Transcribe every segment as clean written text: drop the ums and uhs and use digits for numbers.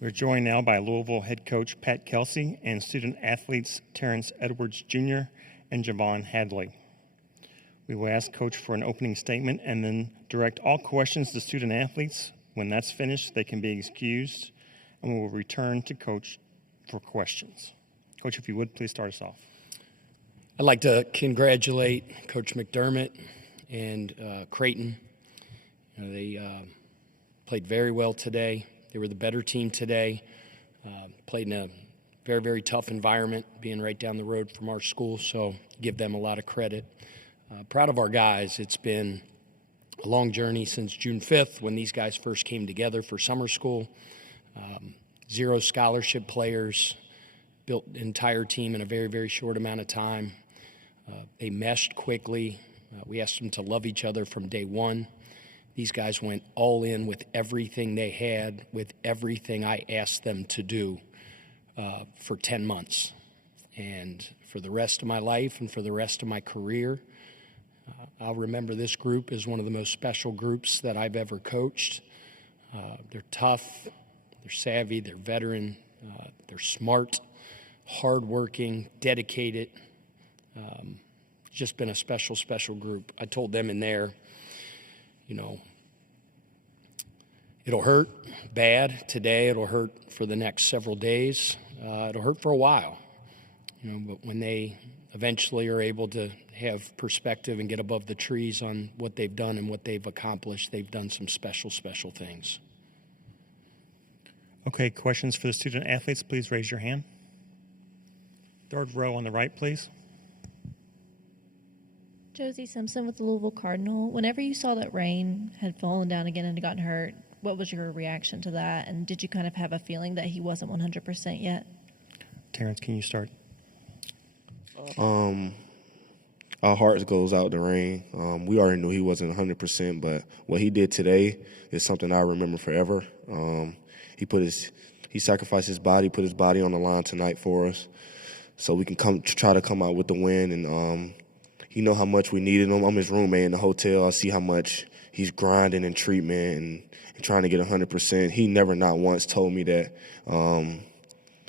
We're joined now by Louisville head coach Pat Kelsey and student athletes Terrence Edwards Jr. and Javon Hadley. We will ask Coach for an opening statement and then direct all questions to student athletes. When that's finished, they can be excused, and we will return to Coach for questions. Coach, if you would, please start us off. I'd like to congratulate Coach McDermott and Creighton. They played very well today. They were the better team today. Played in a very, very tough environment, being right down the road from our school, so give them a lot of credit. Proud of our guys. It's been a long journey since June 5th when these guys first came together for summer school. 0 scholarship players, built an entire team in a very, very short amount of time. They meshed quickly. We asked them to love each other from day one. These guys went all in with everything they had, with everything I asked them to do for 10 months. And for the rest of my life and for the rest of my career, I'll remember this group as one of the most special groups that I've ever coached. They're tough, they're savvy, they're veteran, they're smart, hardworking, dedicated. Just been a special, special group. I told them in there, it'll hurt bad today. It'll hurt for the next several days. It'll hurt for a while, but when they eventually are able to have perspective and get above the trees on what they've done and what they've accomplished, they've done some special, special things. Okay, questions for the student athletes, please raise your hand. Third row on the right, please. Josie Simpson with the Louisville Cardinal. Whenever you saw that Rain had fallen down again and gotten hurt, what was your reaction to that? And did you kind of have a feeling that he wasn't 100% yet? Terrence, can you start? Our hearts goes out to Rain. We already knew he wasn't 100%, but what he did today is something I remember forever. He sacrificed his body, put his body on the line tonight for us, so we can try to come out with the win. And he know how much we needed him. I'm his roommate in the hotel. I see how much he's grinding in treatment and trying to get 100%. He never not once told me that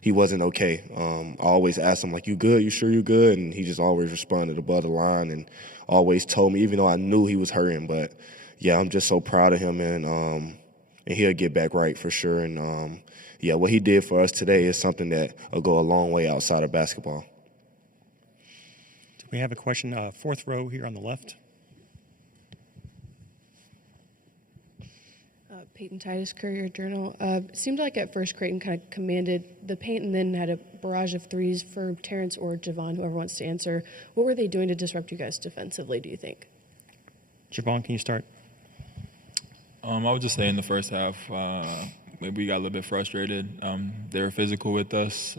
he wasn't okay. I always asked him, like, you good? You sure you good? And he just always responded above the line and always told me, even though I knew he was hurting. But, yeah, I'm just so proud of him, and he'll get back right for sure. And, what he did for us today is something that will go a long way outside of basketball. We have a question, fourth row here on the left. Peyton Titus, Courier-Journal. It seemed like at first Creighton kind of commanded the paint and then had a barrage of threes for Terrence or Javon, whoever wants to answer. What were they doing to disrupt you guys defensively, do you think? Javon, can you start? I would just say in the first half, maybe we got a little bit frustrated. They were physical with us.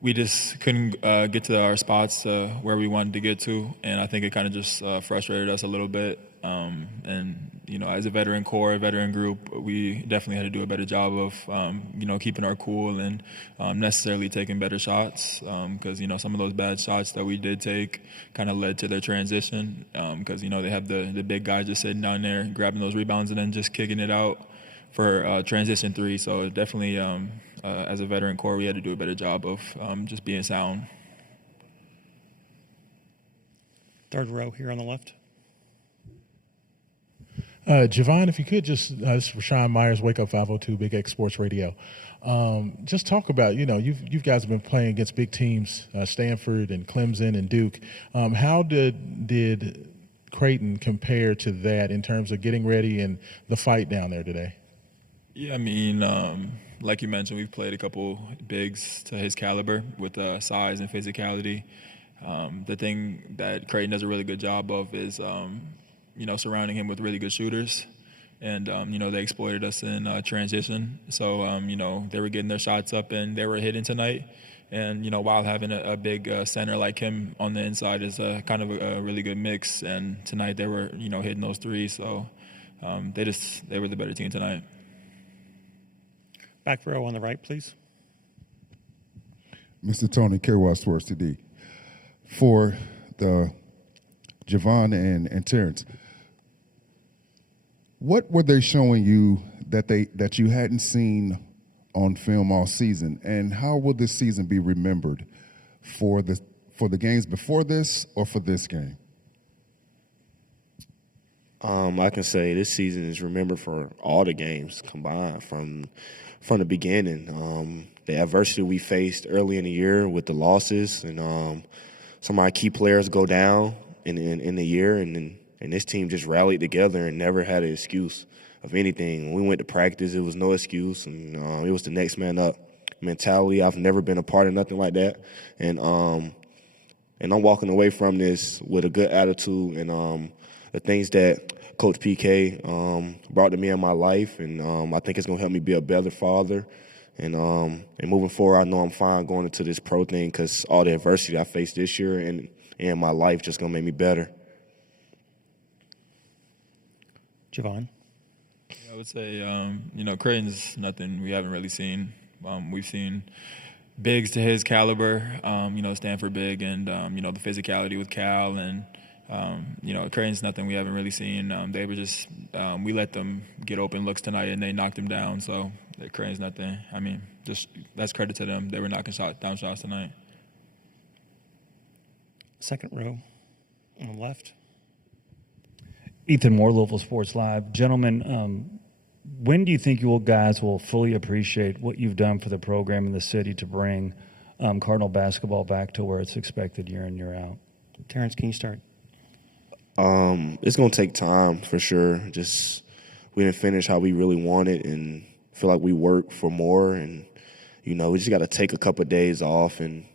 We just couldn't get to our spots where we wanted to get to, and I think it kind of just frustrated us a little bit. As a veteran core, a veteran group, we definitely had to do a better job of, keeping our cool and necessarily taking better shots because, some of those bad shots that we did take kind of led to their transition because, they have the big guys just sitting down there grabbing those rebounds and then just kicking it out for transition three. So definitely, as a veteran core, we had to do a better job of just being sound. Third row here on the left. Javon, if you could this is Rashawn Myers, Wake Up 502, Big X Sports Radio. Just talk about, you guys have been playing against big teams, Stanford and Clemson and Duke. How did Creighton compare to that in terms of getting ready and the fight down there today? Yeah, like you mentioned, we've played a couple bigs to his caliber with size and physicality. The thing that Creighton does a really good job of is surrounding him with really good shooters. And, they exploited us in transition. So, they were getting their shots up and they were hitting tonight. And, while having a big center like him on the inside is kind of a really good mix. And tonight they were, hitting those threes. So they were the better team tonight. Back row on the right, please. Mr. Tony Kerwa, Sports TD. For the Javon and Terrence, what were they showing you that you hadn't seen on film all season. And how will this season be remembered for the games before this or for this game? I can say this season is remembered for all the games combined from the beginning. The adversity we faced early in the year with the losses, and some of our key players go down in the year, and this team just rallied together and never had an excuse of anything. When we went to practice, it was no excuse, and it was the next man up mentality. I've never been a part of nothing like that, and I'm walking away from this with a good attitude and the things that Coach PK brought to me in my life, and I think it's gonna help me be a better father. And moving forward, I know I'm fine going into this pro thing because all the adversity I faced this year and in my life just gonna make me better. Javon? I would say, Creighton's nothing we haven't really seen. We've seen bigs to his caliber, Stanford big, and, the physicality with Cal. And, Creighton's nothing we haven't really seen. They were just we let them get open looks tonight, and they knocked them down. So Creighton's nothing. I mean, just that's credit to them. They were knocking down shots tonight. Second row on the left. Ethan Moore, Louisville Sports Live. Gentlemen, when do you think you guys will fully appreciate what you've done for the program in the city to bring Cardinal basketball back to where it's expected year in, year out? Terrence, can you start? It's going to take time for sure. Just we didn't finish how we really wanted and feel like we worked for more. And, we just got to take a couple of days off and,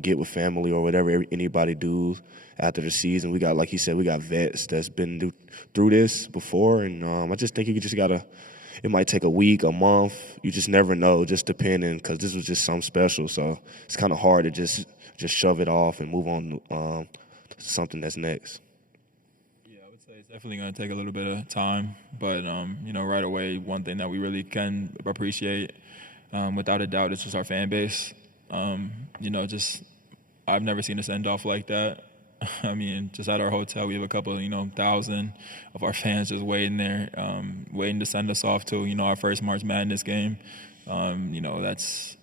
get with family or whatever anybody do after the season. We got, like he said, we got vets that's been through this before. And I just think you just got to – it might take a week, a month. You just never know, just depending, because this was just something special. So it's kind of hard to just shove it off and move on to something that's next. It's definitely going to take a little bit of time, but, right away, one thing that we really can appreciate, without a doubt, is just our fan base. I've never seen a send-off like that. I mean, just at our hotel, we have a couple, 1,000 of our fans just waiting there, waiting to send us off to, our first March Madness game. That's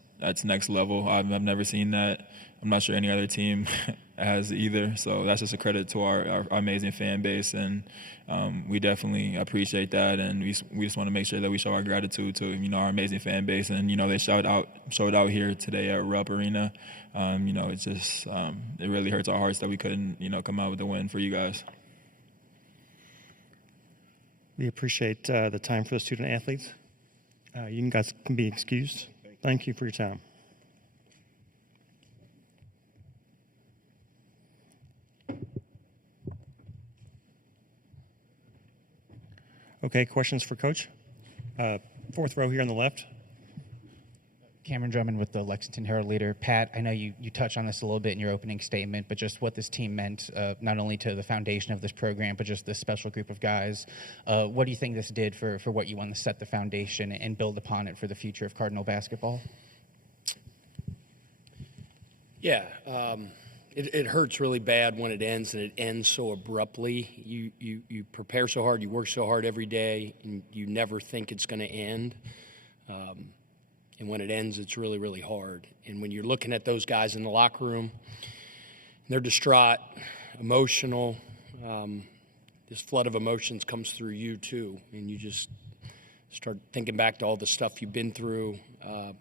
next level. I've never seen that. I'm not sure any other team has either. So that's just a credit to our amazing fan base, and we definitely appreciate that. And we just want to make sure that we show our gratitude to our amazing fan base. And they showed out here today at Rupp Arena. It's just it really hurts our hearts that we couldn't come out with a win for you guys. We appreciate the time for the student athletes. You guys can be excused. Thank you for your time. Okay, questions for Coach? Fourth row here on the left. Cameron Drummond with the Lexington Herald Leader. Pat, I know you touched on this a little bit in your opening statement, but just what this team meant, not only to the foundation of this program, but just this special group of guys. What do you think this did for what you want to set the foundation and build upon it for the future of Cardinal basketball? Yeah, it hurts really bad when it ends, and it ends so abruptly. You prepare so hard, you work so hard every day, and you never think it's going to end. And when it ends, it's really, really hard. And when you're looking at those guys in the locker room, they're distraught, emotional. This flood of emotions comes through you too, and you just start thinking back to all the stuff you've been through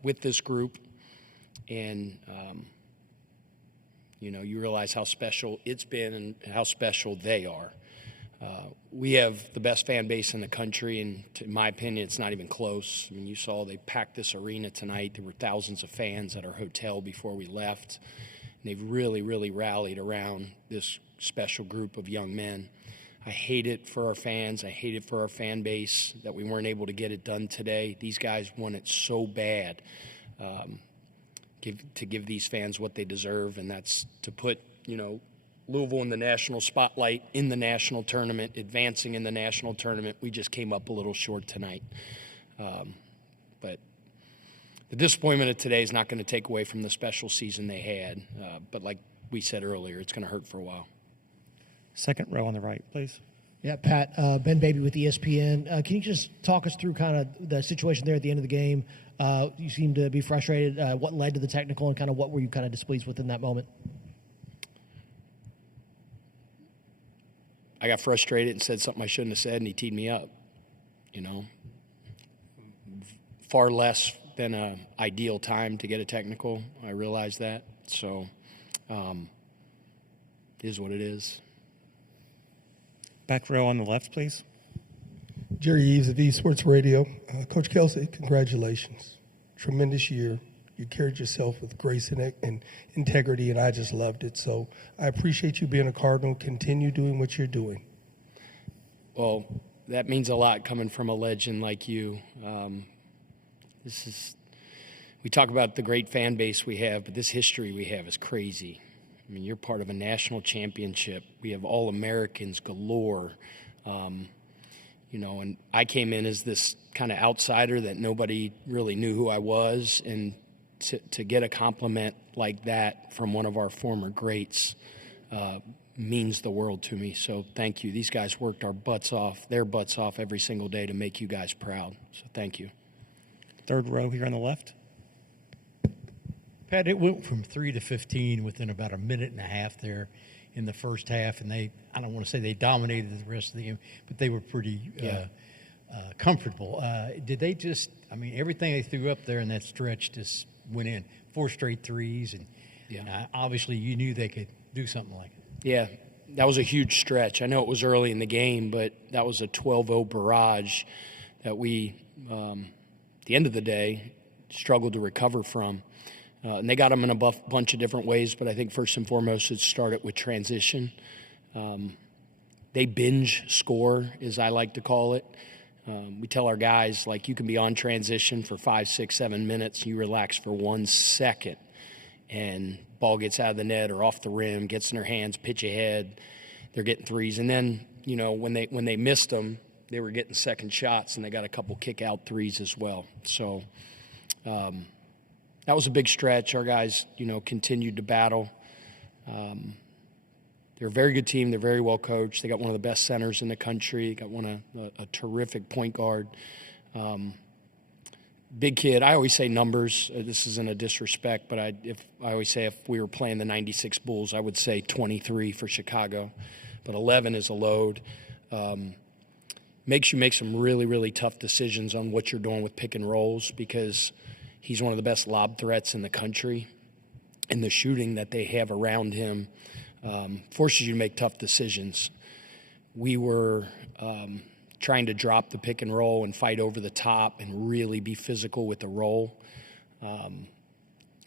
with this group, and you realize how special it's been and how special they are. We have the best fan base in the country, and in my opinion, it's not even close. I mean, you saw they packed this arena tonight. There were thousands of fans at our hotel before we left. And they've really, really rallied around this special group of young men. I hate it for our fans. I hate it for our fan base that we weren't able to get it done today. These guys want it so bad to give these fans what they deserve, and that's to put, Louisville in the national spotlight, in the national tournament, advancing in the national tournament. We just came up a little short tonight. But the disappointment of today is not going to take away from the special season they had. But like we said earlier, it's going to hurt for a while. Second row on the right, please. Yeah, Pat, Ben Baby with ESPN. Can you just talk us through kind of the situation there at the end of the game? You seem to be frustrated. What led to the technical, and kind of what were you kind of displeased with in that moment? I got frustrated and said something I shouldn't have said, and he teed me up. Far less than an ideal time to get a technical. I realize that. So it is what it is. Back row on the left, please. Jerry Eves of E Sports Radio. Coach Kelsey, congratulations. Tremendous year. You carried yourself with grace and integrity, and I just loved it. So I appreciate you being a Cardinal. Continue doing what you're doing. Well, that means a lot coming from a legend like you. We talk about the great fan base we have, but this history we have is crazy. I mean, you're part of a national championship. We have All-Americans galore. And I came in as this kind of outsider that nobody really knew who I was, and to get a compliment like that from one of our former greats means the world to me. So thank you. These guys worked their butts off every single day to make you guys proud. So thank you. Third row here on the left. Pat, it went from 3 to 15 within about a minute and a half there in the first half, and I don't want to say they dominated the rest of the game, but they were pretty comfortable. Did they just, everything they threw up there in that stretch just went in, 4 straight threes, and obviously you knew they could do something like it. Yeah, that was a huge stretch. I know it was early in the game, but that was a 12-0 barrage that we, at the end of the day, struggled to recover from. And they got them in a bunch of different ways, but I think first and foremost it started with transition. They binge score, as I like to call it. We tell our guys, you can be on transition for 5, 6, 7 minutes, you relax for 1 second, and ball gets out of the net or off the rim, gets in their hands, pitch ahead, they're getting threes. And then, when they missed them, they were getting second shots, and they got a couple kick-out threes as well. So that was a big stretch. Our guys, continued to battle. They're a very good team. They're very well coached. They got one of the best centers in the country. They got a terrific point guard. Big kid. I always say numbers. This isn't a disrespect, but I always say if we were playing the 96 Bulls, I would say 23 for Chicago. But 11 is a load. Makes you make some really, really tough decisions on what you're doing with pick and rolls, because he's one of the best lob threats in the country, and the shooting that they have around him forces you to make tough decisions. We were trying to drop the pick and roll and fight over the top and really be physical with the roll. And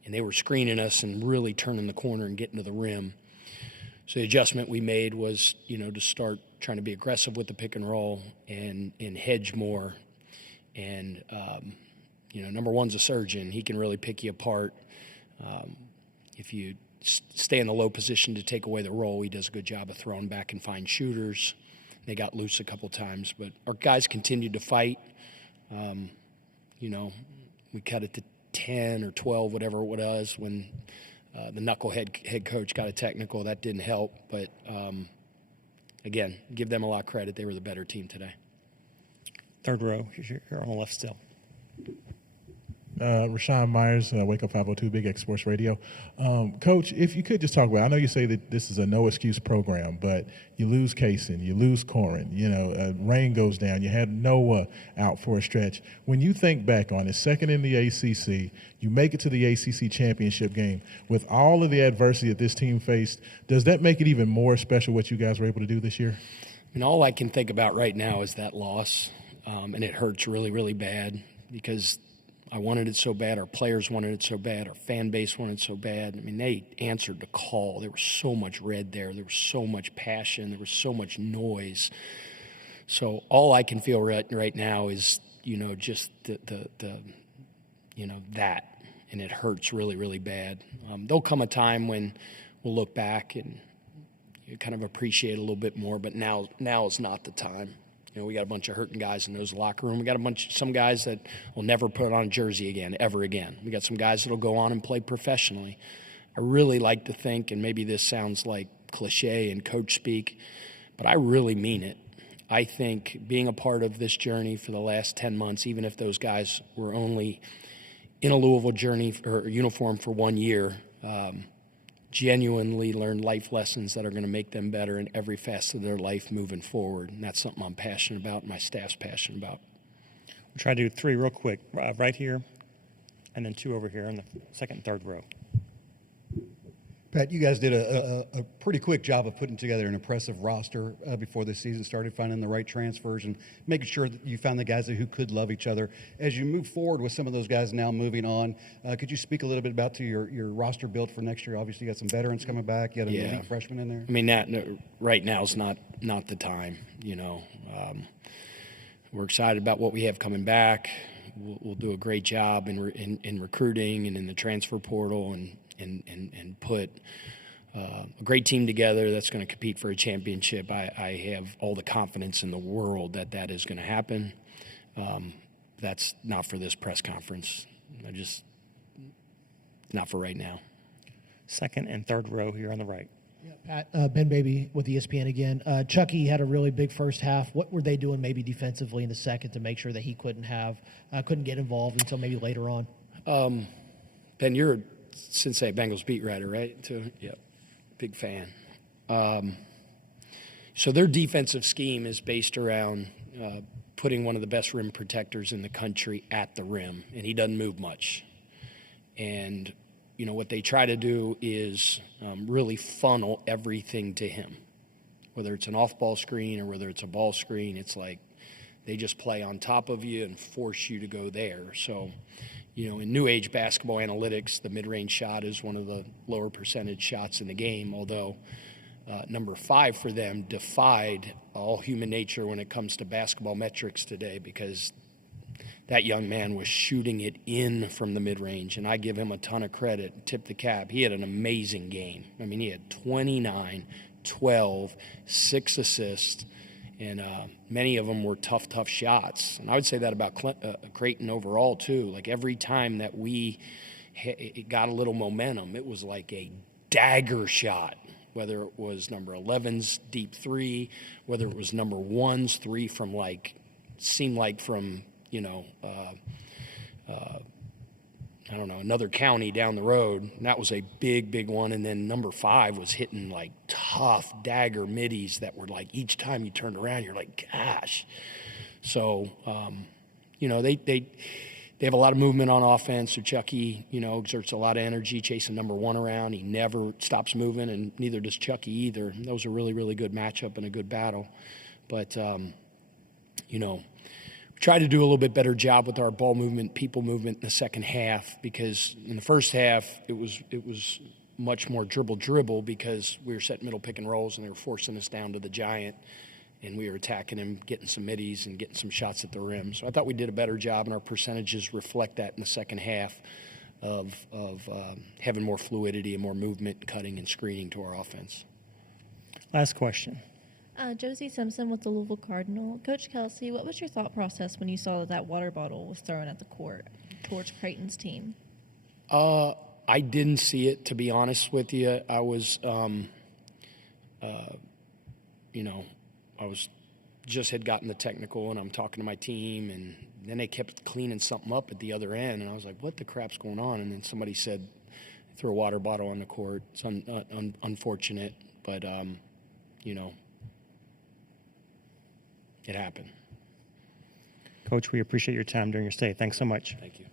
they were screening us and really turning the corner and getting to the rim. So the adjustment we made was, to start trying to be aggressive with the pick and roll and hedge more. And number one's a surgeon. He can really pick you apart. If you stay in the low position to take away the roll, he does a good job of throwing back and find shooters. They got loose a couple times, but our guys continued to fight. We cut it to 10 or 12, whatever it was, when the knucklehead head coach got a technical. That didn't help, but again, give them a lot of credit. They were the better team today. Third row here on the left still. Rashawn Myers, Wake Up 502, Big X Sports Radio. Coach, if you could just talk about, I know you say that this is a no-excuse program, but you lose Kaysen, you lose Corin, rain goes down, you had Noah out for a stretch. When you think back on it, second in the ACC, you make it to the ACC championship game. With all of the adversity that this team faced, does that make it even more special what you guys were able to do this year? All I can think about right now is that loss, and it hurts really, really bad, because I wanted it so bad, our players wanted it so bad, our fan base wanted it so bad. They answered the call. There was so much red there. There was so much passion. There was so much noise. So all I can feel right now is, just that, and it hurts really, really bad. There'll come a time when we'll look back and kind of appreciate a little bit more, but now is not the time. We got a bunch of hurting guys in those locker room. We got some guys that will never put on a jersey again, ever again. We got some guys that'll go on and play professionally. I really like to think, and maybe this sounds like cliche and coach speak, but I really mean it. I think being a part of this journey for the last 10 months, even if those guys were only in a Louisville journey or uniform for 1 year, genuinely learn life lessons that are going to make them better in every facet of their life moving forward. And that's something I'm passionate about and my staff's passionate about. We'll try to do 3 real quick, right here, and then 2 over here in the second and third row. Pat, you guys did a pretty quick job of putting together an impressive roster before the season started, finding the right transfers and making sure that you found the guys who could love each other. As you move forward with some of those guys now moving on, could you speak a little bit about your roster build for next year? Obviously, you got some veterans coming back. You had an elite freshman in there. I mean, right now is not the time. We're excited about what we have coming back. We'll do a great job in recruiting and in the transfer portal and put a great team together that's going to compete for a championship. I have all the confidence in the world that is going to happen. That's not for this press conference. Not for right now. Second and third row here on the right. Yeah, Pat, Ben Baby with ESPN again. Chucky had a really big first half. What were they doing maybe defensively in the second to make sure that he couldn't get involved until maybe later on? Ben, you're a Cincinnati Bengals beat writer, right? Yep, big fan. So their defensive scheme is based around putting one of the best rim protectors in the country at the rim, and he doesn't move much. And what they try to do is really funnel everything to him, whether it's an off-ball screen or whether it's a ball screen. It's like they just play on top of you and force you to go there. So, in new age basketball analytics, the mid-range shot is one of the lower percentage shots in the game, although number 5 for them defied all human nature when it comes to basketball metrics today, because that young man was shooting it in from the mid-range, and I give him a ton of credit, tip the cap. He had an amazing game. I mean, he had 29, 12, 6 assists, and many of them were tough shots. And I would say that about Creighton overall, too. Like, every time that we got a little momentum, it was like a dagger shot, whether it was number 11's deep 3, whether it was number 1's 3 from, seemed like from, I don't know, another county down the road. And that was a big one. And then number 5 was hitting tough dagger middies that were each time you turned around, you're like, gosh. So, they have a lot of movement on offense. So Chucky, exerts a lot of energy chasing number 1 around. He never stops moving, and neither does Chucky either. And that was a really, really good matchup and a good battle. But, try to do a little bit better job with our ball movement, people movement in the second half, because in the first half it was much more dribble because we were setting middle pick and rolls and they were forcing us down to the giant, and we were attacking him, getting some middies and getting some shots at the rim. So I thought we did a better job, and our percentages reflect that in the second half of having more fluidity and more movement, cutting and screening to our offense. Last question. Josie Simpson with the Louisville Cardinal. Coach Kelsey, what was your thought process when you saw that water bottle was thrown at the court towards Creighton's team? I didn't see it, to be honest with you. I was, just had gotten the technical, and I'm talking to my team, and then they kept cleaning something up at the other end, and I was like, what the crap's going on? And then somebody said, threw a water bottle on the court. It's unfortunate, but, it happened. Coach, we appreciate your time during your stay. Thanks so much. Thank you.